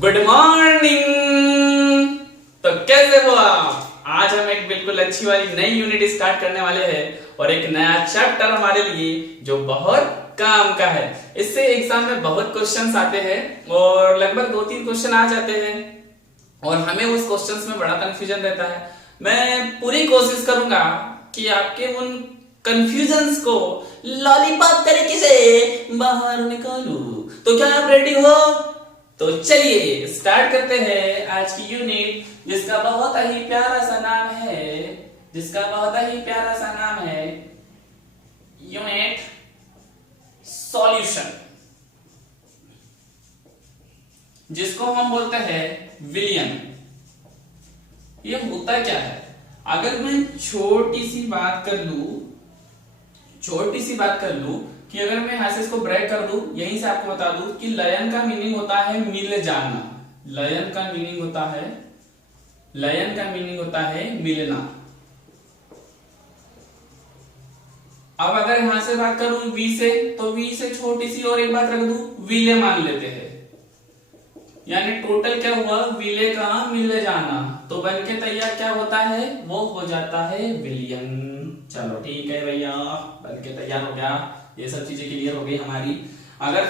Good morning. तो कैसे हो आप? आज हम एक बिल्कुल अच्छी वाली नई यूनिट स्टार्ट करने वाले हैं और एक नया चैप्टर हमारे लिए जो बहुत काम का है। इससे एग्जाम में बहुत क्वेश्चंस आते हैं और लगभग 2-3 क्वेश्चन आ जाते हैं और हमें उस क्वेश्चंस में बड़ा कंफ्यूजन रहता है। मैं पूरी कोशिश करूंगा कि आपके उन कंफ्यूजन्स को लॉलीपॉप तरीके से बाहर निकालूं। तो क्या आप रेडी हो? तो चलिए स्टार्ट करते हैं आज की यूनिट, जिसका बहुत ही प्यारा सा नाम है यूनिट सॉल्यूशन, जिसको हम बोलते हैं विलियन। ये होता क्या है? अगर मैं छोटी सी बात कर लूं कि अगर मैं यहां से इसको ब्रेक कर दूं, यहीं से आपको बता दूं कि लयन का मीनिंग होता है मिल जाना। लयन का मीनिंग होता है मिलना। अब अगर यहां से बात करूं वी से, तो वी से छोटी सी और एक बात रख दूं, विले मान लेते हैं। यानी टोटल क्या हुआ? विले का मिल जाना। तो बन के तैयार क्या होता है? वो हो जाता है विलियन। चलो ठीक है भैया, बन के तैयार हो गया। ये सब चीजें क्लियर हो गई हमारी। अगर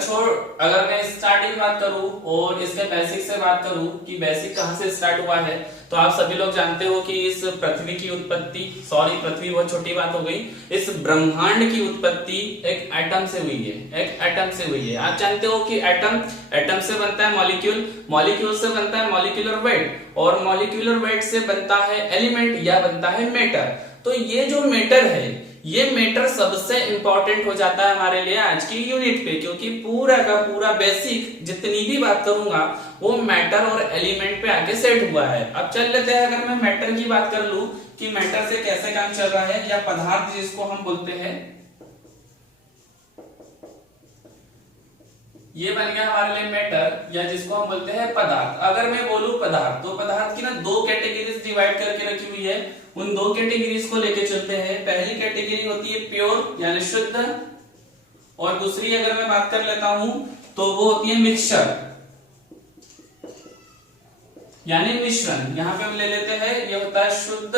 मैं स्टार्टिंग बात करूं और इसके बेसिक से बात करूं कि बेसिक कहां से स्टार्ट हुआ है, तो आप सभी लोग जानते हो कि इस पृथ्वी की उत्पत्ति, पृथ्वी बहुत छोटी बात हो गई, इस ब्रह्मांड की उत्पत्ति एक एटम से हुई है। आप जानते हो कि एटम से बनता है मॉलिक्यूल से बनता है मॉलिक्यूलर वेट, और मॉलिक्यूलर वेट से बनता है एलिमेंट या बनता है मैटर। तो ये जो मैटर है, ये मैटर सबसे इंपॉर्टेंट हो जाता है हमारे लिए आज की यूनिट पे, क्योंकि पूरा का पूरा बेसिक जितनी भी बात करूंगा वो मैटर और एलिमेंट पे आके सेट हुआ है। अब चल लेते हैं, अगर मैं मैटर की बात कर लूं कि मैटर से कैसे काम चल रहा है, या पदार्थ जिसको हम बोलते हैं, ये बन गया हमारे लिए मैटर, या जिसको हम बोलते हैं पदार्थ। अगर मैं बोलूं पदार्थ, तो पदार्थ की ना 2 कैटेगरीज डिवाइड करके रखी हुई है। उन 2 कैटेगरीज को लेके चलते हैं। पहली कैटेगरी होती है प्योर यानी शुद्ध, और दूसरी अगर मैं बात कर लेता हूं तो वो होती है मिक्सचर यानी मिश्रण। यहां पे हम ले लेते हैं, ये होता है शुद्ध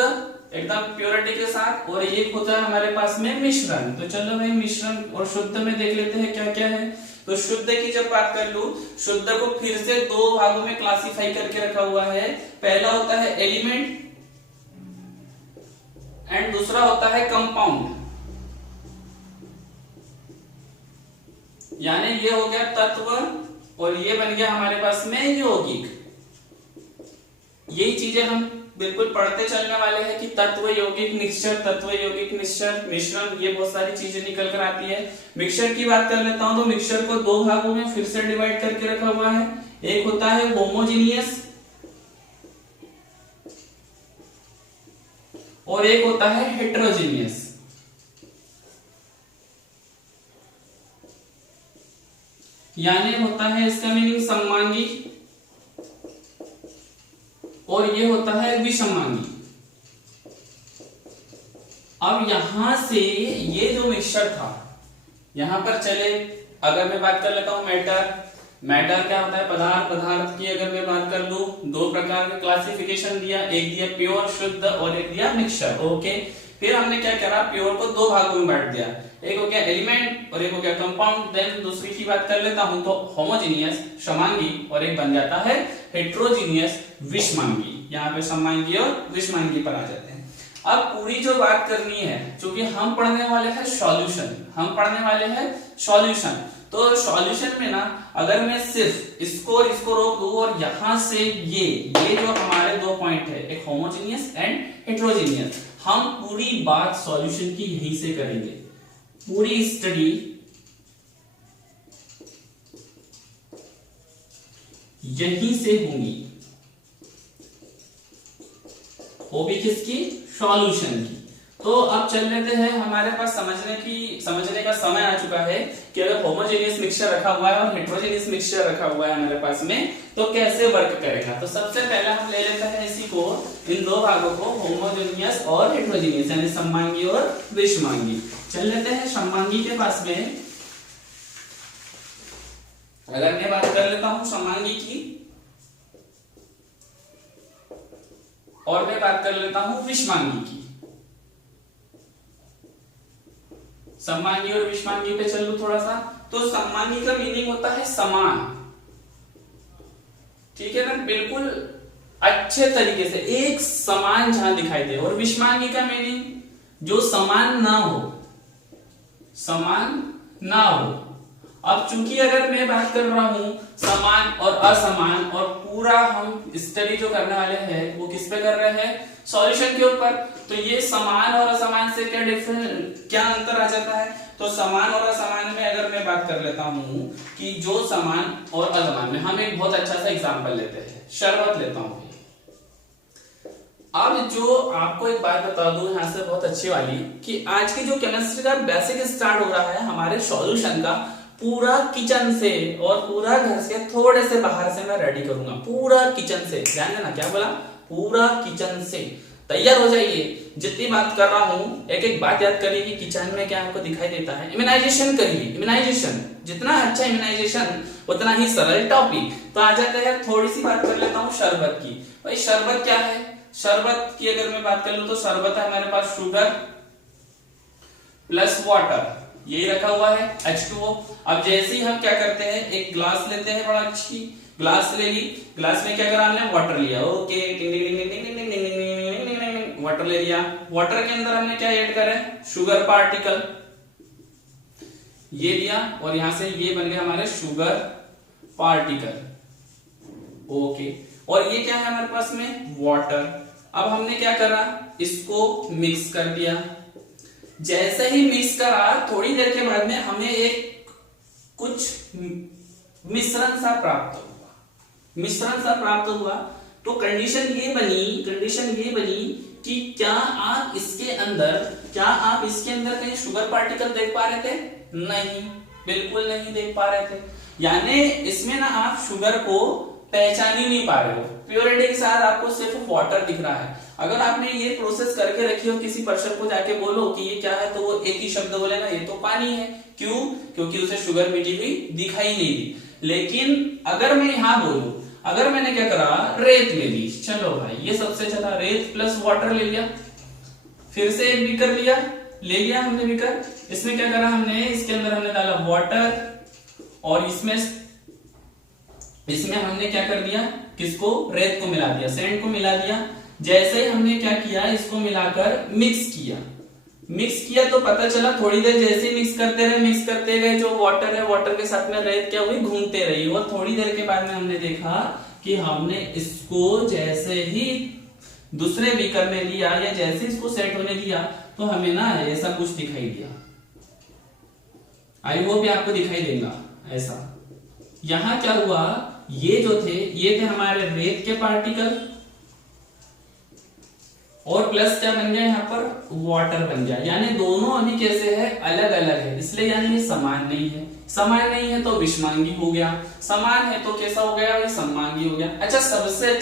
एकदम प्योरिटी के साथ, और ये होता है हमारे पास में मिश्रण। तो चलो भाई मिश्रण और शुद्ध में देख लेते हैं क्या क्या है। तो शुद्ध की जब बात कर लूं, शुद्ध को फिर से 2 भागों में क्लासिफाई करके रखा हुआ है। पहला होता है एलिमेंट एंड दूसरा होता है कंपाउंड। यानी ये हो गया तत्व और ये बन गया हमारे पास में यौगिक। यही चीजें हम बिल्कुल पढ़ते चलने वाले हैं कि तत्व यौगिक मिक्सचर, मिश्रण, ये बहुत सारी चीजें निकल कर आती है। मिक्सचर की बात कर लेता हूं, तो मिक्सचर को 2 भागों में फिर से डिवाइड करके रखा हुआ है। एक होता है होमोजीनियस और एक होता है हेटेरोजीनियस। यानी होता है इसका मीनिंग सममांगी और ये होता है विषमांगी। अब यहां से ये जो मिक्सचर था, यहां पर चले अगर मैं बात कर लेता हूं मैटर क्या होता है? पदार्थ की अगर मैं बात कर लूं, 2 प्रकार के क्लासिफिकेशन दिया, एक दिया प्योर शुद्ध और एक दिया मिक्सचर। ओके, फिर हमने क्या करा, प्योर को 2 भागों में बांट दिया, एक हो गया एलिमेंट और एक हो गया कंपाउंड। देन दूसरी की बात कर लेता हूं तो होमोजीनियस समांगी और एक बन जाता है हेटेरोजीनियस विषमांगी। यहाँ पे समांगी और विषमांगी पर आ जाते हैं। अब पूरी जो बात करनी है, क्योंकि हम पढ़ने वाले हैं सॉल्यूशन, तो सॉल्यूशन में ना अगर मैं सिर्फ इसको और इसको रोक दूं और यहां से ये जो हमारे 2 पॉइंट है, एक होमोजीनियस एंड हेटेरोजीनियस, हम पूरी बात सॉल्यूशन की यहीं से करेंगे। पूरी स्टडी यहीं से होगी किसकी? सॉल्यूशन की। तो अब चल लेते हैं, हमारे पास समझने का समय आ चुका है कि अगर होमोजेनियस मिक्सचर रखा हुआ है और हेटेरोजेनियस मिक्सचर रखा हुआ है हमारे पास में, तो कैसे वर्क करेगा। तो सबसे पहले हम ले लेते हैं इसी को, इन 2 भागों को, होमोजेनियस और हेटेरोजेनियस, यानी सममांगी और विषमांगी। चल लेते हैं सममांगी के पास में। अगर मैं बात कर लेता हूं समांगी की, और मैं बात कर लेता हूं विषमांगी की। सममांगी और विषमांगी पे चलूं थोड़ा सा। तो सममांगी का मीनिंग होता है समान, ठीक है ना, बिल्कुल अच्छे तरीके से एक समान जहां दिखाई दे। और विषमांगी का मीनिंग जो समान ना हो, समान ना हो। अब चूंकि अगर मैं बात कर रहा हूं समान और असमान, और पूरा हम स्टडी जो करने वाले हैं वो किस पे कर रहे हैं, सॉल्यूशन के ऊपर, तो ये समान और असमान से क्या डिफरेंस, क्या अंतर आ जाता है। तो समान और असमान में अगर मैं बात कर लेता हूं कि जो समान और असमान में, हम एक बहुत अच्छा सा एग्जांपल लेते हैं, शरबत लेता हूं। अब जो आपको एक बात बता दूं यहां से बहुत अच्छी वाली, कि आज की जो केमिस्ट्री का बेसिक स्टार्ट हो रहा है हमारे सॉल्यूशन का, पूरा किचन से और पूरा घर से थोड़े से बाहर से मैं रेडी करूंगा, पूरा किचन से, ध्यान देना क्या बोला, पूरा किचन से तैयार हो जाइए। जितनी बात कर रहा हूं एक एक बात याद करिए कि किचन में क्या आपको दिखाई देता है, इम्यूनाइजेशन करिए, इम्यूनाइजेशन, जितना अच्छा इम्यूनाइजेशन उतना ही सरल टॉपिक। तो आ जाते हैं, थोड़ी सी बात कर लेता हूं शरबत की। भाई शरबत क्या है, शरबत की अगर मैं बात कर लूं तो शरबत है हमारे पास शुगर प्लस वाटर, यही रखा हुआ है H2O। अब जैसे ही हम क्या करते हैं, एक ग्लास लेते हैं, बड़ा अच्छी ग्लास ले ली, ग्लास में क्या करा हमने, वाटर लिया, ओके, वाटर ले लिया। वाटर के अंदर हमने क्या ऐड करा है, शुगर पार्टिकल, ये लिया, और यहां से ये बन गया हमारे शुगर पार्टिकल, ओके। और ये क्या है हमारे पास में, वाटर। अब हमने क्या करा, इसको मिक्स कर दिया। जैसे ही मिक्स करा, थोड़ी देर के बाद में हमें एक कुछ मिश्रण सा प्राप्त हुआ, मिश्रण सा प्राप्त हुआ। तो कंडीशन ये बनी कि क्या आप इसके अंदर कहीं शुगर पार्टिकल देख पा रहे थे, नहीं, बिल्कुल नहीं देख पा रहे थे। यानी इसमें ना आप शुगर को पहचान ही नहीं पा रहे हो, प्योरिटी के साथ आपको सिर्फ वाटर दिख रहा है। अगर आपने ये प्रोसेस करके रखी हो, किसी पर्सन को जाके बोलो कि ये क्या है, तो वो एक ही शब्द बोले ना, ये तो पानी है। क्यों, क्योंकि उसे शुगर मिटी हुई दिखाई नहीं दी। लेकिन अगर मैं यहां बोलूं, अगर मैंने क्या करा, रेत ले ली, चलो भाई ये सबसे चला, रेत प्लस वाटर ले लिया, फिर से एक बीकर ले लिया हमने बीकर, इसमें क्या करा हमने, इसके अंदर हमने डाला वाटर, और इसमें हमने क्या कर दिया, किसको, रेत को मिला दिया, सैंड को मिला दिया। जैसे ही हमने क्या किया, इसको मिलाकर मिक्स किया तो पता चला, थोड़ी देर जैसे ही मिक्स करते गए, जो वाटर है, वाटर के साथ में रेत क्या हुई, घूमते रही। और थोड़ी देर के बाद में हमने देखा कि हमने इसको जैसे ही दूसरे बीकर में लिया, या जैसे इसको सेट होने दिया, तो हमें ना ऐसा कुछ दिखाई दिया। आई होप आपको दिखाई देगा ऐसा। यहां क्या हुआ, ये थे हमारे रेत के पार्टिकल, और प्लस क्या बन गया, यहाँ पर वाटर बन गया। यानी दोनों अभी कैसे है, अलग अलग है, इसलिए यानी ये समान नहीं है। समान नहीं है तो विषमांगी हो गया, समान है तो कैसा हो गया, ये सममांगी हो गया। अच्छा, सबसे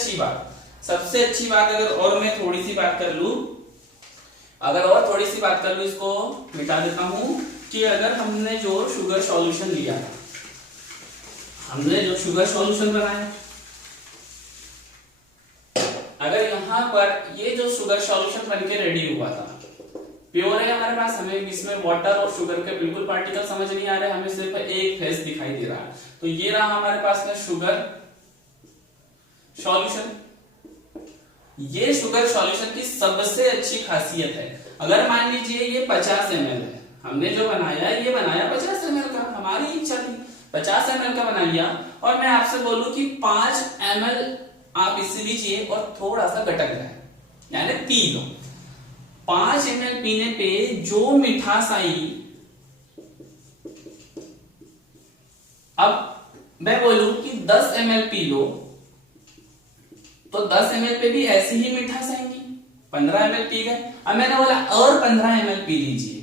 अच्छी बात अगर और मैं थोड़ी सी बात कर लूं, इसको मिटा देता हूं, कि अगर हमने जो शुगर सॉल्यूशन लिया, हमने जो शुगर सॉल्यूशन बनाया, अगर यहां पर ये जो शुगर सॉल्यूशन बनके रेडी हुआ था, प्योर है हमारे पास, हमें इसमें वाटर और शुगर के बिल्कुल पार्टिकल समझ नहीं आ रहे, हमें सिर्फ एक फेस दिखाई दे रहा है। तो ये रहा हमारे पास में शुगर सॉल्यूशन। ये शुगर सॉल्यूशन की सबसे अच्छी खासियत है, अगर मान लीजिए ये 50 ml है, हमने जो बनाया ये बनाया 50 ml का, हमारी इच्छा थी 50 ml का बना लिया, और मैं आपसे बोलूं कि 5 ml आप इससे लीजिए और थोड़ा सा गटक जाए, यानी पी लो। 5 ml पीने पे जो मिठास आई, अब मैं बोलूं कि 10 ml पी लो, तो 10 ml पे भी ऐसी ही मिठास आएंगी। 15 ml पी गए, अब मैंने बोला और 15 ml पी लीजिए,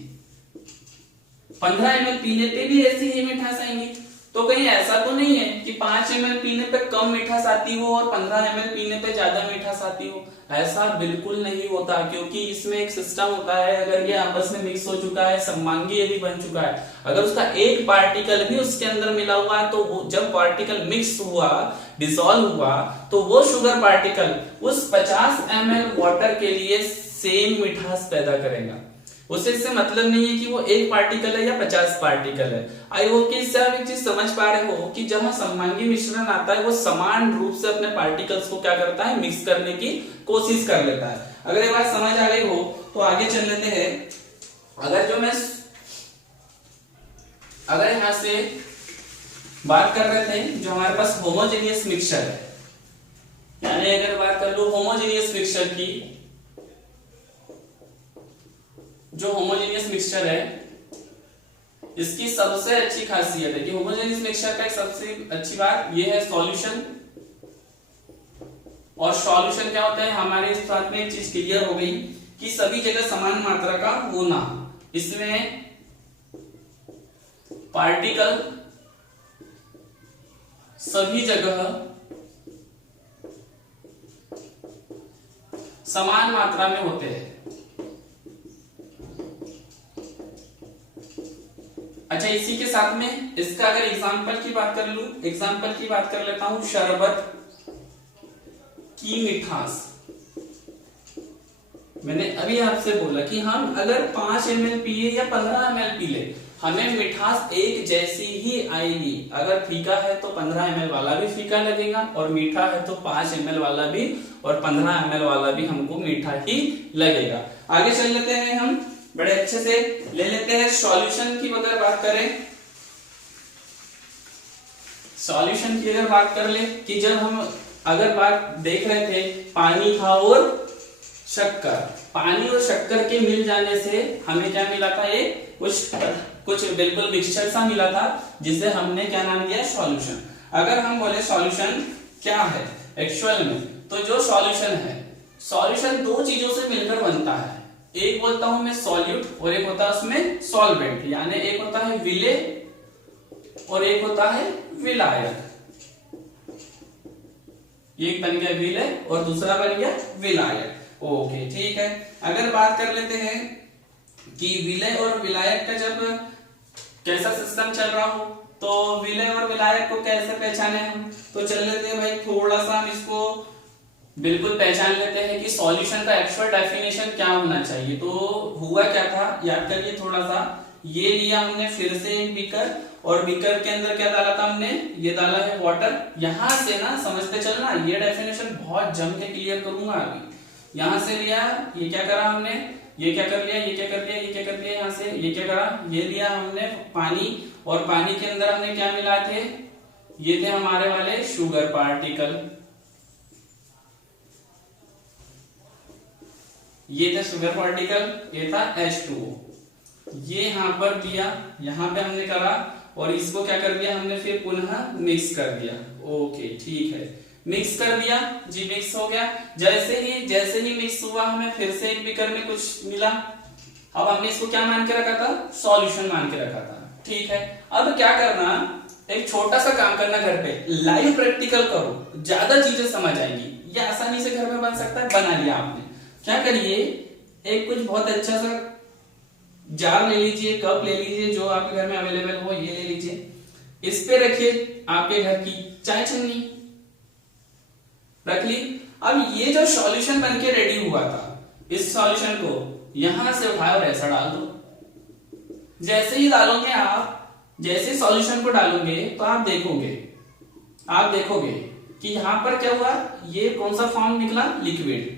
15 ml पीने पे भी ऐसी ही मिठास आएंगी। तो कहीं ऐसा तो नहीं है कि 5 ml पीने पे कम मीठास आती हो और 15 ml पीने पे ज्यादा मीठास आती हो, ऐसा बिल्कुल नहीं होता, क्योंकि इसमें एक सिस्टम होता है। अगर ये आपस में मिक्स हो चुका है, सममांगी यदि बन चुका है, अगर उसका एक पार्टिकल भी उसके अंदर मिला हुआ है, तो वो जब पार्टिकल मिक्स हुआ, डिसॉल्व हुआ, तो वो शुगर पार्टिकल उस 50 ml वाटर के लिए सेम मिठास पैदा करेगा। उसे इससे मतलब नहीं है कि वो एक पार्टिकल है या 50 पार्टिकल है। आई होप कि इससे आप एक चीज समझ पा रहे हो कि जहां सममांगी मिश्रण आता है वो समान रूप से अपने पार्टिकल्स को क्या करता है, मिक्स करने की कोशिश कर लेता है। अगर ये बात समझ आ गई हो तो आगे चल लेते हैं। अगर यहां से बात कर रहे थे जो हमारे पास होमोजेनियस मिक्सचर है, यानी अगर बात कर लो होमोजेनियस मिक्सचर की, जो होमोजेनियस मिक्सचर है इसकी सबसे अच्छी खासियत है कि होमोजेनियस मिक्सचर का एक सबसे अच्छी बात यह है सॉल्यूशन। और सॉल्यूशन क्या होता है, हमारे इस बात में एक चीज क्लियर हो गई कि सभी जगह समान मात्रा का होना। इसमें पार्टिकल सभी जगह समान मात्रा में होते हैं। अच्छा, इसी के साथ में इसका अगर एग्जांपल की बात कर लूं, एग्जांपल की बात कर लेता हूं, शरबत की मिठास। मैंने अभी आपसे बोला कि हम अगर 5 ml पिए या 15 ml पी ले, हमें मिठास एक जैसी ही आएगी। अगर फीका है तो 15 ml वाला भी फीका लगेगा, और मीठा है तो 5 ml वाला भी और 15 ml वाला भी हमको मीठा ही लगेगा। आगे चल लेते हैं, हम बड़े अच्छे से ले लेते हैं सॉल्यूशन की अगर बात करें, सॉल्यूशन की अगर बात कर ले कि जब हम अगर बात देख रहे थे पानी था और शक्कर, पानी और शक्कर के मिल जाने से हमें क्या मिला था, ये कुछ बिल्कुल मिक्सचर सा मिला था, जिसे हमने क्या नाम दिया, सॉल्यूशन। अगर हम बोले सॉल्यूशन क्या है एक्चुअल में, तो जो सॉल्यूशन है, सॉल्यूशन दो चीजों से मिलकर बनता है। एक बोलता हूं मैं सॉल्यूट और एक होता है उसमें सॉल्वेंट, यानी एक होता है विलेय और एक होता है विलायक। एक बन गया विलेय और दूसरा बन गया विलायक। ओके, ठीक है। अगर बात कर लेते हैं कि विलेय और विलायक का जब कैसा सिस्टम चल रहा हो, तो विलेय और विलायक को कैसे पहचाने हम, तो चल लेते हैं भाई, थोड़ा सा हम इसको बिल्कुल पहचान लेते हैं कि सॉल्यूशन का एक्चुअल डेफिनेशन क्या होना चाहिए। तो हुआ क्या था, याद करिए थोड़ा सा। ये लिया हमने फिर से एक बीकर, और बीकर के अंदर क्या डाला था हमने, ये डाला है वाटर। यहां से ना समझते चलना, ये डेफिनेशन बहुत जम के क्लियर करूंगा अभी। यहां से लिया, ये क्या करा हमने, ये क्या कर लिया, ये क्या कर लिया, ये क्या कर लिया, यहां से ये क्या करा, ये लिया हमने पानी, और पानी के अंदर हमने क्या मिलाए थे, ये थे हमारे वाले शुगर पार्टिकल, ये था शुगर पार्टिकल, ये था H2O। ये यहां पर दिया, यहां पे हमने करा, और इसको क्या कर दिया हमने, फिर पुनः मिक्स कर दिया। ओके, ठीक है, मिक्स कर दिया जी, मिक्स हो गया। जैसे ही मिक्स हुआ, हमें फिर से एक बीकर में कुछ मिला। अब हमने इसको क्या मान के रखा था, सॉल्यूशन मान के रखा था। ठीक है, अब क्या करना, एक छोटा सा काम करना, घर पे लाइव प्रैक्टिकल करो, ज्यादा चीजें समझ आएंगी। ये आसानी से घर में बन सकता है, बना लिया आपने। क्या करिए, एक कुछ बहुत अच्छा सा जार ले लीजिए, कप ले लीजिए, जो आपके घर में अवेलेबल हो, ये ले लीजिए। इस पे रखिए आपके घर की चाय छन्नी, रख ली। अब ये जो सॉल्यूशन बनके रेडी हुआ था, इस सॉल्यूशन को यहां से उठाओ और ऐसा डाल दो। जैसे ही डालोगे आप, जैसे सॉल्यूशन को डालोगे, तो आप देखोगे कि यहां पर क्या हुआ, ये कौन सा फॉर्म निकला, लिक्विड।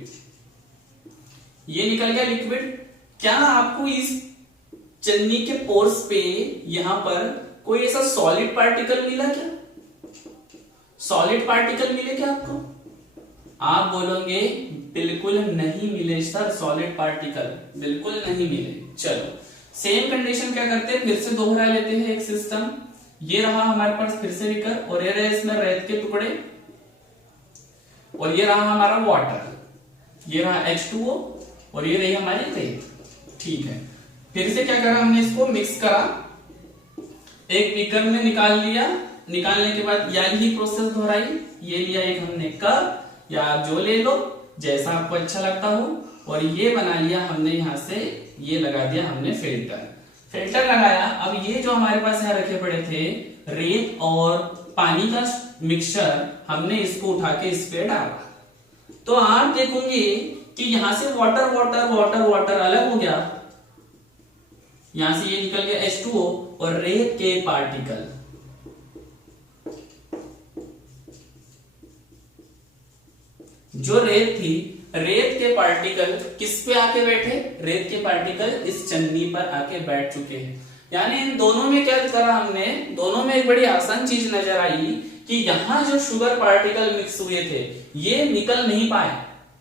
ये निकल गया लिक्विड। क्या आपको इस चन्नी के पोर्स पे यहां पर कोई ऐसा सॉलिड पार्टिकल मिला क्या, सॉलिड पार्टिकल मिले क्या आपको? आप बोलोगे बिल्कुल नहीं मिले सर, सॉलिड पार्टिकल बिल्कुल नहीं मिले। चलो, सेम कंडीशन क्या करते हैं, फिर से दोहरा लेते हैं एक सिस्टम। ये रहा हमारे पास फिर से बीकर, और ये रहे इसमें रेत के टुकड़े, और ये रहा हमारा वाटर, ये रहा H2O, और ये रही हमारी रेत। ठीक है, फिर से क्या करा हमने, इसको मिक्स करा। एक बीकर में निकाल लिया, निकालने के बाद यही प्रोसेस दोहराई। ये लिया एक हमने कप या आप जो ले लो जैसा आपको अच्छा लगता हो, और ये बना लिया हमने यहाँ से, ये लगा दिया हमने फिल्टर। फिल्टर लगाया। अब ये जो हमारे पास यहाँ रखे पड़े थे रेत और पानी का मिक्सचर, हमने इसको उठा के इस पे डाला। तो आप देखोगे कि यहां से वाटर वाटर वाटर वाटर अलग हो गया, यहां से ये निकल गया H2O और रेत के पार्टिकल। जो रेत थी, रेत के पार्टिकल किस पे आके बैठे? रेत के पार्टिकल इस चन्नी पर आके बैठ चुके हैं। यानी इन दोनों में क्या करा हमने, दोनों में एक बड़ी आसान चीज नजर आई कि यहां जो शुगर पार्टिकल मिक्स हुए थे ये निकल नहीं पाए,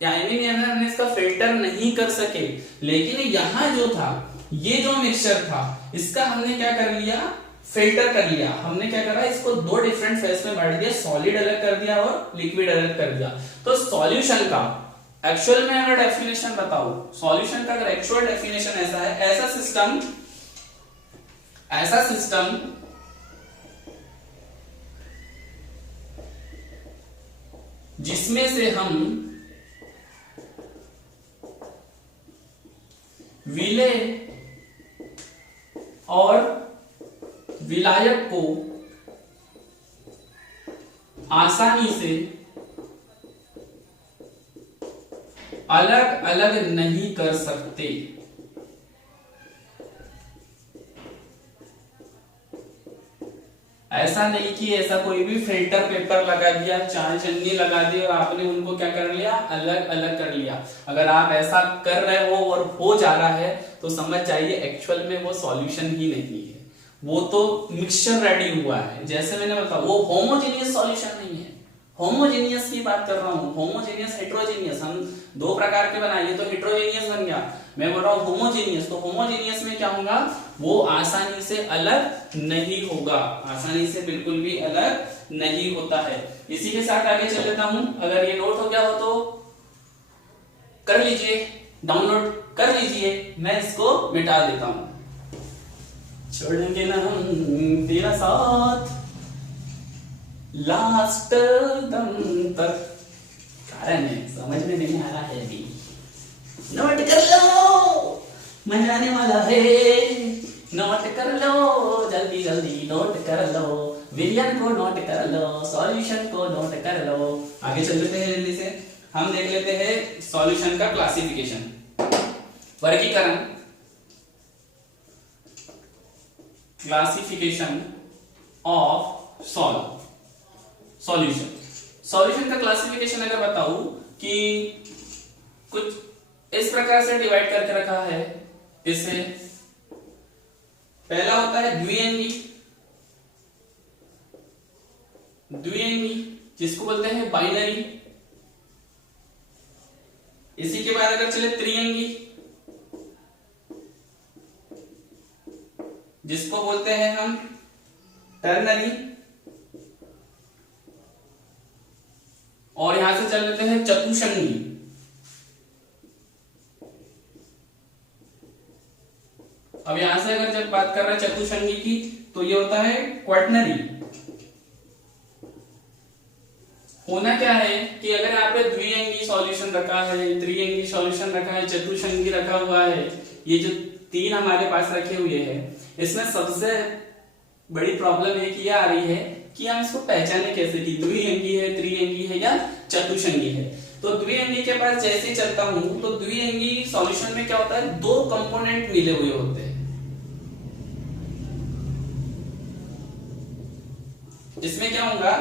यानी हमने इसका फिल्टर नहीं कर सके। लेकिन यहाँ जो था, ये जो मिक्सचर था, इसका हमने क्या कर लिया, फिल्टर कर लिया। हमने क्या करा, इसको दो डिफरेंट फेज में बांट दिया, सॉलिड अलग कर दिया और लिक्विड अलग कर दिया। तो सॉल्यूशन का एक्चुअल में अगर डेफिनेशन बताऊं, सॉल्यूशन का अगर एक्चुअल डेफिनेशन ऐसा है, ऐसा सिस्टम जिसमें से हम विलेय और विलायक को आसानी से अलग अलग नहीं कर सकते। ऐसा नहीं कि ऐसा कोई भी फिल्टर पेपर लगा दिया, चाय चन्नी लगा दी और आपने उनको क्या कर लिया, अलग अलग कर लिया। अगर आप ऐसा कर रहे हो और हो जा रहा है तो समझ जाइए एक्चुअल में वो सॉल्यूशन ही नहीं है, वो तो मिक्सचर रेडी हुआ है। जैसे मैंने बताया वो होमोजेनियस सॉल्यूशन नहीं है। होमोजेनियस की बात कर रहा हूं, होमोजेनियस हेट्रोजेनियस, हम दो प्रकार के बनाइए तो हेट्रोजेनियस बन गया। मैं बोल रहा हूं होमोजेनियस, तो होमोजेनियस में क्या होगा, वो आसानी से अलग नहीं होगा, आसानी से बिल्कुल भी अलग नहीं होता है। इसी के साथ आगे चल लेता हूं। अगर ये नोट हो गया हो तो कर लीजिए, डाउनलोड कर लीजिए, मैं इसको मिटा देता हूं। छोड़ेंगे ना हम तेरा साथ लास्ट दम तक, कारण है समझ में नहीं आ रहा है अभी। नोट कर लो, मजा आने वाला है, नोट कर लो, जल्दी जल्दी नोट कर लो, विलियन को नोट कर लो, सॉल्यूशन को नोट कर लो। आगे चल लेते हैं जल्दी से, हम देख लेते हैं सॉल्यूशन का क्लासिफिकेशन, वर्गीकरण, क्लासिफिकेशन ऑफ सॉल्यूशन। सॉल्यूशन का क्लासिफिकेशन अगर बताऊं कि कुछ इस प्रकार से डिवाइड करके रखा है, इससे पहला होता है द्विअंगी, द्विअंगी जिसको बोलते हैं बाइनरी। इसी के बाद अगर चले त्रिअंगी, जिसको बोलते हैं हम टर्नरी, और यहां से चल लेते हैं चतुष्ंगी। अब यहां से अगर जब बात कर रहे हैं चतुष्ंगी की तो ये होता है क्वाटनरी। होना क्या है कि अगर आपने द्विअंगी सॉल्यूशन रखा है, त्रिअंगी सॉल्यूशन रखा है, चतुष्ंगी रखा हुआ है, ये जो तीन हमारे पास रखे हुए हैं, इसमें सबसे बड़ी प्रॉब्लम एक ये आ रही है कि हम इसको पहचाने कैसे कि द्विअंगी है, त्रिअंगी है या चतुष्ंगी है। तो द्विअंगी के पास जैसे चलता हूं तो द्विअंगी सॉल्यूशन में क्या होता है, दो कंपोनेंट मिले हुए होते हैं। इसमें क्या होगा,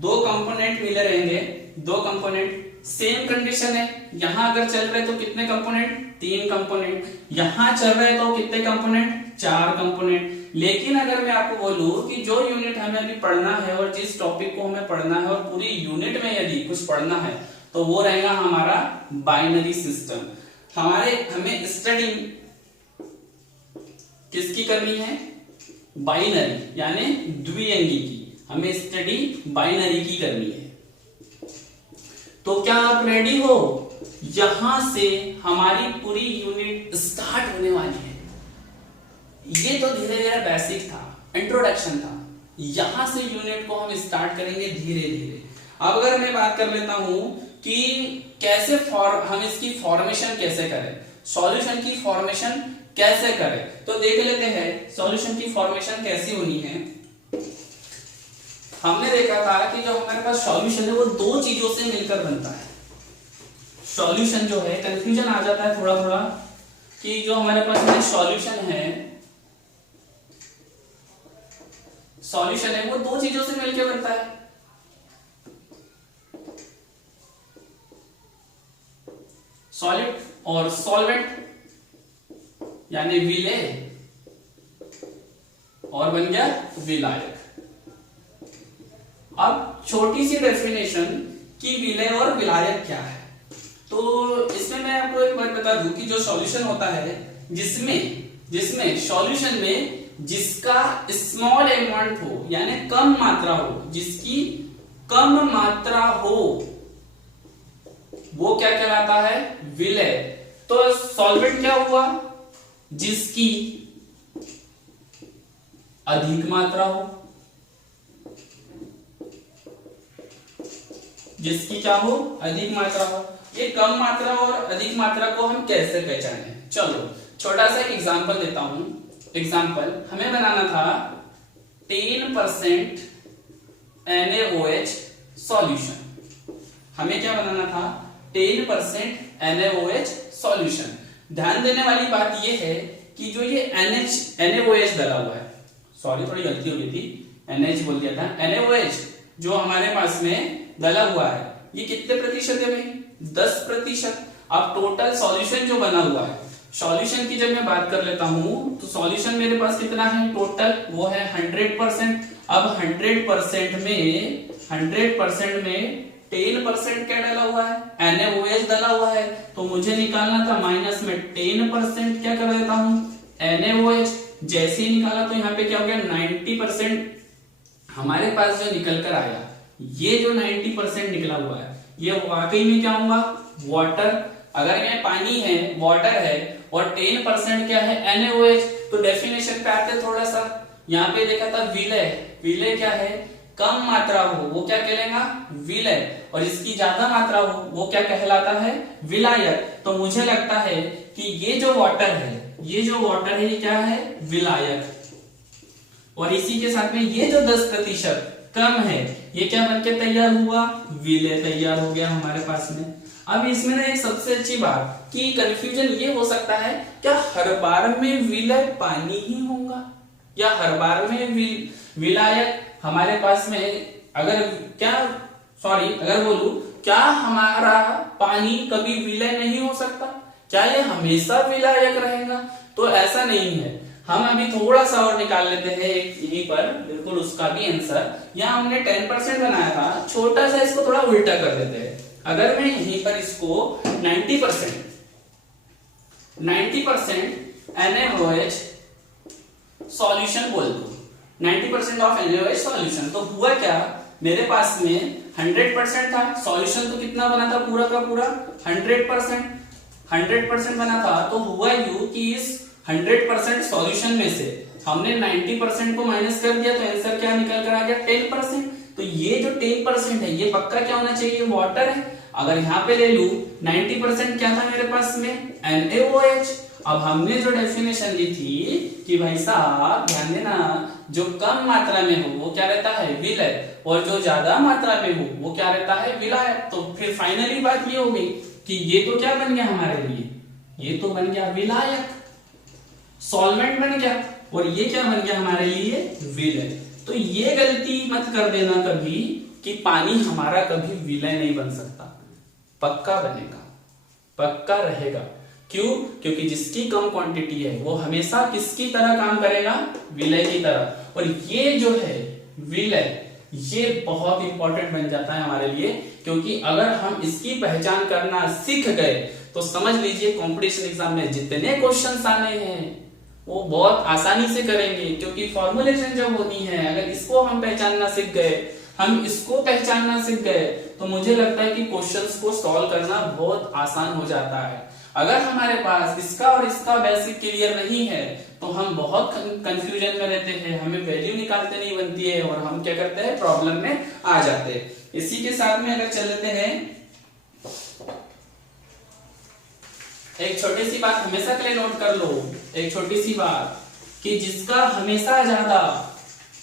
दो कंपोनेंट मिले रहेंगे, दो कंपोनेंट सेम कंडीशन है। यहां अगर चल रहे तो कितने कंपोनेंट, तीन कंपोनेंट, यहां चल रहे तो कितने कंपोनेंट, चार कंपोनेंट। लेकिन अगर मैं आपको बोलूं कि जो यूनिट हमें अभी पढ़ना है और जिस टॉपिक को हमें पढ़ना है और पूरी यूनिट में यदि कुछ पढ़ना है तो वो रहेगा हमारा बाइनरी सिस्टम। हमें स्टडी किसकी करनी है, बाइनरी यानी द्विअंगी की, हमें स्टडी बाइनरी की करनी है। तो क्या आप रेडी हो, यहां से हमारी पूरी यूनिट स्टार्ट होने वाली है। ये तो धीरे धीरे बेसिक था, इंट्रोडक्शन था। यहां से यूनिट को हम स्टार्ट करेंगे धीरे धीरे। अब अगर मैं बात कर लेता हूं कि कैसे हम इसकी फॉर्मेशन कैसे करें, सॉल्यूशन की फॉर्मेशन कैसे करें, तो देख लेते हैं सॉल्यूशन की फॉर्मेशन कैसी होनी है। हमने देखा था कि जो हमारे पास सॉल्यूशन है वो दो चीजों से मिलकर बनता है। सॉल्यूशन जो है, कंफ्यूजन आ जाता है थोड़ा थोड़ा कि जो हमारे पास में सॉल्यूशन है वो दो चीजों से मिलकर बनता है। सॉलिड और सॉल्वेंट, यानी विलेय और बन गया विलायक। अब छोटी सी डेफिनेशन कि विलेय और विलायक क्या है, तो इसमें मैं आपको एक बात बता दूं कि जो सॉल्यूशन होता है जिसमें सॉल्यूशन में जिसका स्मॉल अमाउंट हो, यानी कम मात्रा हो, जिसकी कम मात्रा हो, वो क्या कहलाता है, विलेय। तो सॉल्वेंट क्या हुआ, जिसकी अधिक मात्रा हो, जिसकी क्या हो, अधिक मात्रा हो। ये कम मात्रा और अधिक मात्रा को हम कैसे पहचाने, चलो छोटा सा एग्जांपल देता हूं। एग्जांपल हमें बनाना था 10% NaOH सॉल्यूशन। हमें क्या बनाना था, 10% NaOH सॉल्यूशन। ध्यान देने वाली बात यह है कि जो ये NaOH डला हुआ है, सॉरी थोड़ी गलती हो गई थी, NH बोल दिया था, NaOH जो हमारे पास में डला हुआ है ये कितने प्रतिशत है भाई, 10%। अब टोटल सॉल्यूशन जो बना हुआ है, सॉल्यूशन की जब मैं बात कर लेता हूं तो सॉल्यूशन मेरे पास कितना है टोटल, वो है 100%। अब 100% में 10% क्या डाला हुआ है, NaOH डाला हुआ है, तो मुझे निकालना था माइनस में 10% क्या कर देता हूं, NaOH। जैसे ही निकाला तो यहाँ पे क्या हो गया, 90% हमारे पास जो निकल कर आया, ये जो 90% निकला हुआ है ये वाकई में क्या होगा, वाटर। अगर ये पानी है, वाटर है, और 10% क्या है, NaOH, तो डेफिनेशन पे आते थोड़ा सा। यहाँ पे देखा था विलेय, विलेय क्या है, कम मात्रा हो वो क्या कहलाएगा, विलेय, और इसकी ज्यादा मात्रा हो वो क्या कहलाता है, विलायक। तो मुझे लगता है कि ये जो वाटर है ये क्या है, विलायक। और इसी के साथ में ये जो 10% कम है ये क्या बनके तैयार हुआ, विलेय तैयार हो गया हमारे पास में। अब इसमें ना एक सबसे अच्छी बात कि कंफ्यूजन ये हो सकता है, क्या हर बार में विलेय पानी ही होगा या हर बार में विलायक हमारे पास में, अगर बोलूं क्या हमारा पानी कभी विलेय नहीं हो सकता, क्या ये हमेशा विलायक रहेगा, तो ऐसा नहीं है। हम अभी थोड़ा सा और निकाल लेते हैं यहीं पर, बिल्कुल उसका भी आंसर। यहाँ हमने 10% बनाया था, छोटा सा इसको थोड़ा उल्टा कर देते हैं। अगर मैं यहीं पर इसको 90% NaOH सॉल्यूशन बोल दूं, 90% ऑफ NaOH सॉल्यूशन, तो हुआ क्या, मेरे पास में 100% था, सॉल्यूशन तो कितना बना था, पूरा का पूरा 100% बना था। तो हुआ यूं कि इस 100% सॉल्यूशन में से हमने 90% को माइनस कर दिया, तो आंसर क्या निकल कर आ गया, 10%। तो ये जो 10% है ये पक्का क्या होना चाहिए, वाटर है। अगर यहाँ पे ले लू 90% क्या था मेरे पास में, NaOH। अब हमने जो डेफिनेशन ली थी कि भाई साहब ध्यान देना, जो कम मात्रा में हो वो क्या रहता है, विलेय, और जो ज्यादा मात्रा में हो वो क्या रहता है, विलायक। तो फिर फाइनली बात ये हो गई कि ये तो क्या बन गया हमारे लिए, ये तो बन गया विलायक, सॉल्वेंट बन गया, और ये क्या बन गया हमारे लिए, विलेय। तो ये गलती मत कर देना कभी कि पानी हमारा कभी विलेय नहीं बन सकता, पक्का बनेगा, पक्का रहेगा। क्यों, क्योंकि जिसकी कम क्वांटिटी है वो हमेशा किसकी तरह काम करेगा, विलेय की तरह। और ये जो है विलेय, ये बहुत इंपॉर्टेंट बन जाता है हमारे लिए, क्योंकि अगर हम इसकी पहचान करना सीख गए तो समझ लीजिए कंपटीशन एग्जाम में जितने क्वेश्चंस आने हैं वो बहुत आसानी से करेंगे, क्योंकि फॉर्मुलेशन जब होनी है, अगर इसको हम पहचानना सीख गए, हम इसको पहचानना सीख गए, तो मुझे लगता है कि क्वेश्चंस को सॉल्व करना बहुत आसान हो जाता है। अगर हमारे पास इसका और इसका बेसिक क्लियर नहीं है तो हम बहुत कंफ्यूजन में रहते हैं, हमें वैल्यू निकालते नहीं बनती है और हम क्या करते हैं, प्रॉब्लम में आ जाते हैं। इसी के साथ में अगर चल लेते हैं, एक छोटी सी बात हमेशा के लिए नोट कर लो, एक छोटी सी बात कि जिसका हमेशा ज्यादा,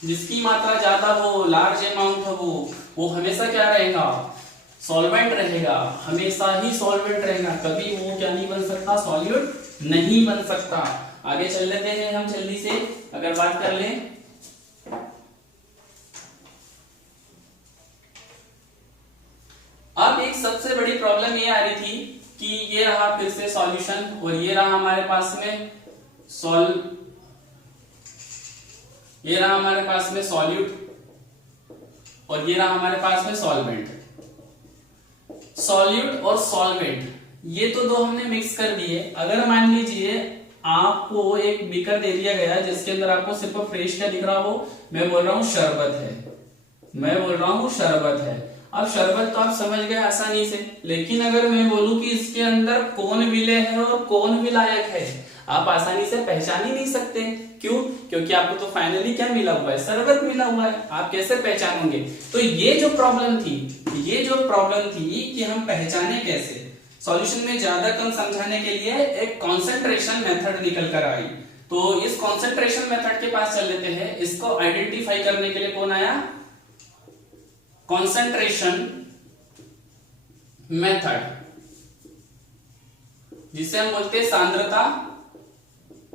जिसकी मात्रा ज्यादा हो, लार्ज अमाउंट हो, वो हमेशा क्या रहेगा, सॉल्वेंट रहेगा, हमेशा ही सॉल्वेंट रहेगा, कभी वो क्या नहीं बन सकता, सॉल्यूट नहीं बन सकता। आगे चल लेते हैं हम जल्दी से, अगर बात कर लें, अब एक सबसे बड़ी प्रॉब्लम ये आ रही थी कि ये रहा फिर से सॉल्यूशन और ये रहा हमारे पास में ये रहा हमारे पास में सॉल्यूट और ये रहा हमारे पास में सॉल्वेंट। सॉल्यूट और सॉल्वेंट ये तो दो हमने मिक्स कर दिए। अगर मान लीजिए आपको एक बीकर दे दिया गया जिसके अंदर आपको सिर्फ फ्रेश क्या दिख रहा हो, मैं बोल रहा हूं शरबत है, मैं बोल रहा हूं शरबत है। अब शरबत तो आप समझ गए आसानी से, लेकिन अगर मैं बोलूं कि इसके अंदर कौन विलय है और कौन विलायक है, आप आसानी से पहचान ही नहीं सकते। क्यों? क्योंकि आपको तो फाइनली क्या मिला हुआ है, शरबत मिला हुआ है, आप कैसे पहचानोगे। तो ये जो प्रॉब्लम थी, ये जो प्रॉब्लम थी कि हम पहचाने कैसे, सॉल्यूशन में ज्यादा कम समझाने के लिए एक कॉन्सेंट्रेशन मेथड निकल कर आई। तो इस कॉन्सेंट्रेशन मेथड के पास चल लेते हैं। इसको आइडेंटिफाई करने के लिए कौन आया, कॉन्सेंट्रेशन मेथड, जिसे हम बोलते हैं सांद्रता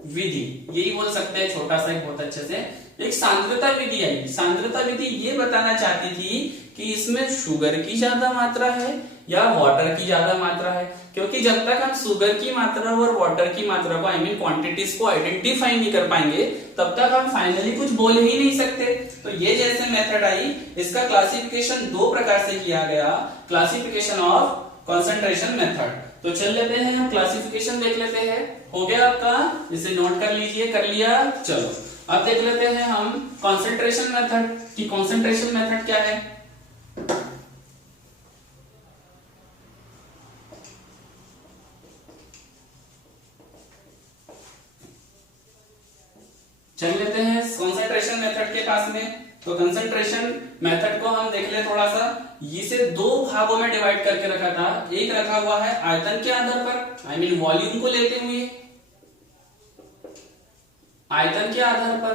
विधि, यही बोल सकते हैं छोटा सा एक बहुत अच्छे से। एक सांद्रता विधि आई। सांद्रता विधि ये बताना चाहती थी कि इसमें शुगर की ज्यादा मात्रा है या वाटर की ज्यादा मात्रा है, क्योंकि जब तक हम शुगर की मात्रा और वाटर की मात्रा को, आई मीन क्वांटिटीज को आइडेंटिफाई नहीं कर पाएंगे, तब तक हम फाइनली कुछ बोल ही नहीं सकते। तो ये जैसे मेथड आई, इसका क्लासिफिकेशन दो प्रकार से किया गया, क्लासिफिकेशन ऑफ कंसंट्रेशन मेथड। तो चल लेते हैं हम क्लासिफिकेशन देख लेते हैं। हो गया आपका, इसे नोट कर लीजिए, कर लिया, चलो अब देख लेते हैं हम कंसंट्रेशन मेथड की। कंसंट्रेशन मेथड क्या है, चल लेते हैं कंसंट्रेशन मेथड के पास में। तो कंसंट्रेशन मेथड को हम देख ले थोड़ा सा। इसे दो भागों में डिवाइड करके रखा था। एक रखा हुआ है आयतन के आधार पर, आई मीन वॉल्यूम को लेते हुए, आयतन के आधार पर,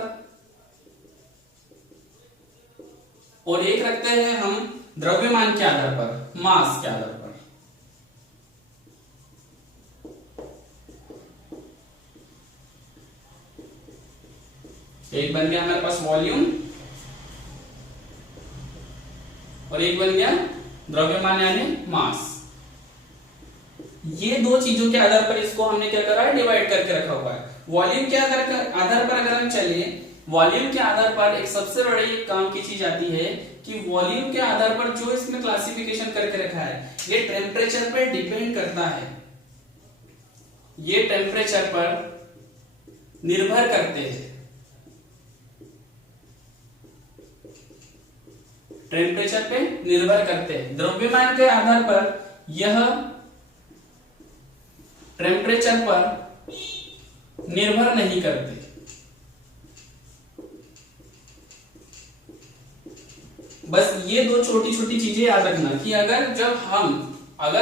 और एक रखते हैं हम द्रव्यमान के आधार पर, मास के आधार पर। एक बन गया हमारे पास वॉल्यूम और एक बन गया द्रव्यमान यानी मास। ये दो चीजों के आधार पर इसको हमने क्या करा है, डिवाइड करके रखा हुआ है। वॉल्यूम के आधार पर अगर हम चलिए, वॉल्यूम के आधार पर एक सबसे बड़ी काम की चीज आती है कि वॉल्यूम के आधार पर जो इसमें क्लासिफिकेशन करके रखा है, ये टेम्परेचर पर डिपेंड करता है, ये टेम्परेचर पर निर्भर करते हैं, टेम्परेचर पे निर्भर करते हैं। द्रव्यमान के आधार पर यह टेम्परेचर पर निर्भर नहीं करते। बस ये दो छोटी छोटी चीजें याद रखना कि अगर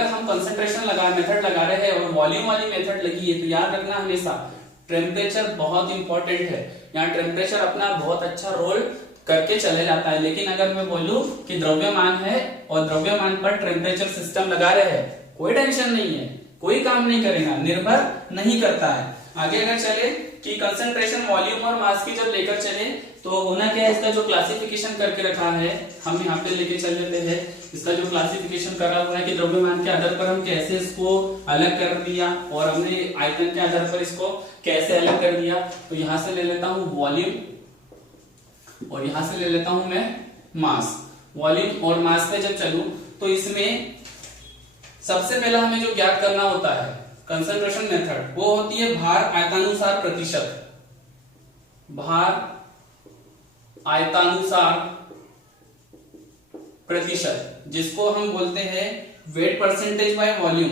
हम कंसंट्रेशन मेथड लगा रहे हैं और वॉल्यूम वाली मेथड लगी है, तो याद रखना हमेशा टेम्परेचर बहुत इंपॉर्टेंट है। यहाँ टेम्परेचर अपना बहुत अच्छा रोल करके चले जाता है। लेकिन अगर मैं बोलूं कि द्रव्यमान है और द्रव्यमान पर टेम्परेचर सिस्टम लगा रहे हैं, कोई टेंशन नहीं है, कोई काम नहीं करेगा, निर्भर नहीं करता है। आगे अगर चले कि कंसंट्रेशन वॉल्यूम और मास की जब लेकर चले, तो होना क्या है, इसका जो क्लासिफिकेशन करके रखा है हम यहाँ पे लेके चल लेते हैं। इसका जो क्लासिफिकेशन करा हुआ है कि द्रव्यमान के आधार पर हम कैसे इसको अलग कर दिया और हमने आयतन के आधार पर इसको कैसे अलग कर दिया। तो यहां से ले लेता हूं वॉल्यूम और यहां से ले लेता हूं मैं मास। वॉल्यूम और मास पे जब चलूं तो इसमें सबसे पहला हमें जो ज्ञात करना होता है कंसंट्रेशन मेथड, वो होती है भार आयतानुसार प्रतिशत। भार आयतानुसार प्रतिशत, जिसको हम बोलते हैं wait percentage by volume.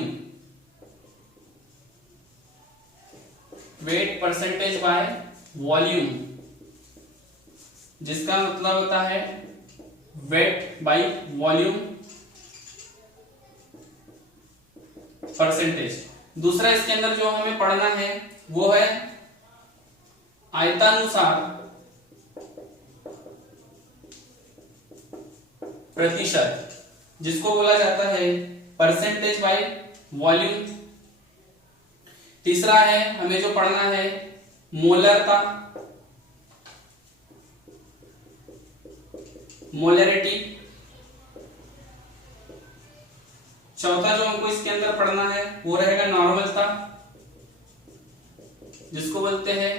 Wait percentage by volume, जिसका मतलब होता है वेट बाय वॉल्यूम परसेंटेज। दूसरा इसके अंदर जो हमें पढ़ना है वो है आयतानुसार प्रतिशत, जिसको बोला जाता है परसेंटेज बाय वॉल्यूम। तीसरा है हमें जो पढ़ना है मोलरता, मोलरिटी। चौथा जो हमको इसके अंदर पढ़ना है वो रहेगा नॉर्मलता, जिसको बोलते हैं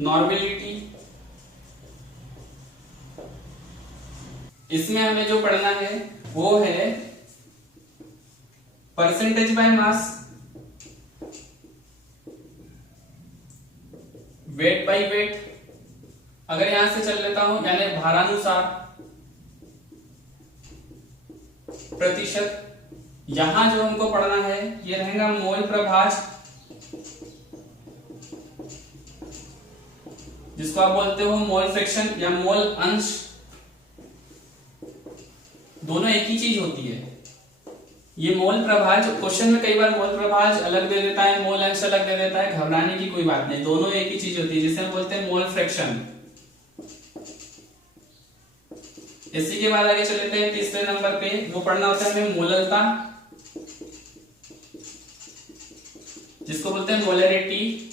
नॉर्मेलिटी। इसमें हमें जो पढ़ना है वो है percentage by mass, weight by weight. अगर यहां से चल लेता हूं यानी भारानुसार प्रतिशत। यहां जो हमको पढ़ना है ये रहेगा मोल प्रभाज, जिसको आप बोलते हो मोल फ्रैक्शन या मोल अंश। दोनों एक ही चीज होती है। ये मोल प्रभाज क्वेश्चन में कई बार मोल प्रभाज अलग दे देता है, मोल अंश अलग दे देता है, घबराने की कोई बात नहीं, दोनों एक ही चीज होती है, जिसे हम बोलते हैं मोल फ्रैक्शन। इसी के बाद आगे चलते हैं तीसरे नंबर पे, वो पढ़ना होता है हमें मोललता, जिसको बोलते हैं मोलरिटी।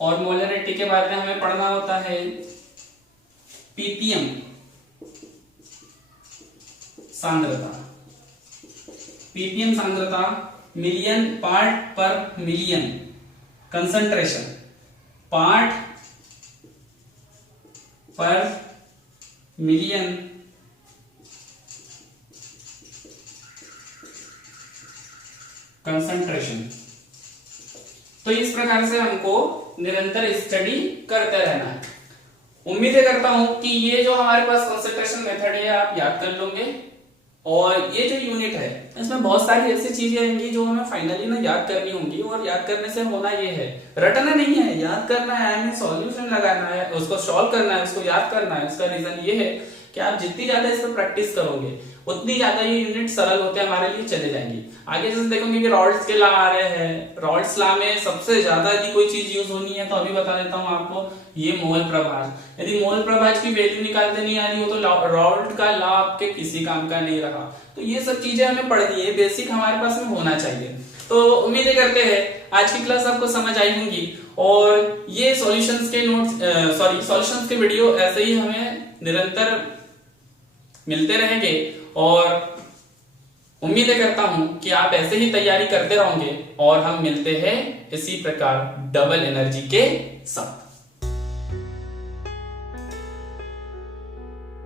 और मोलरिटी के बाद में हमें पढ़ना होता है पीपीएम, सांद्रता। पीपीएम सांद्रता मिलियन पार्ट पर मिलियन, कंसंट्रेशन पार्ट पर मिलियन कंसंट्रेशन। तो इस प्रकार से हमको निरंतर स्टडी करते रहना है। उम्मीद करता हूं कि ये जो हमारे पास कंसंट्रेशन मेथड है आप याद कर लोगे, और ये जो यूनिट है इसमें बहुत सारी ऐसी चीजें आएंगी जो हमें फाइनली ना याद करनी होंगी, और याद करने से होना ये है, रटना नहीं है, याद करना है, हमें सॉल्यूशन लगाना है, उसको सॉल्व करना है, उसको याद करना है। उसका रीजन ये है कि आप जितनी ज्यादा इस पर प्रैक्टिस करोगे उतनी ज्यादा ये यूनिट सरल होते हमारे लिए चले जाएंगी। आगे जैसे देखोगे कि रॉल्ड्स के लॉ आ रहे हैं, रॉल्ड्स लॉ में सबसे ज्यादा यदि कोई चीज यूज होनी है तो अभी बता देता हूं आपको, ये मोल प्रभाज। यदि मोल प्रभाज की वैल्यू निकालते नहीं आ रही हो तो रॉल्ड का लॉ आपके किसी काम का नहीं रहा। तो ये सब चीजें हमें पढ़नी है, बेसिक हमारे पास में होना चाहिए। तो उम्मीद करते हैं आज की क्लास आपको समझ आई होंगी, और ये सॉल्यूशंस के नोट्स सॉल्यूशंस के वीडियो ऐसे ही हमें निरंतर मिलते रहेंगे, और उम्मीद करता हूं कि आप ऐसे ही तैयारी करते रहोगे, और हम मिलते हैं इसी प्रकार डबल एनर्जी के साथ।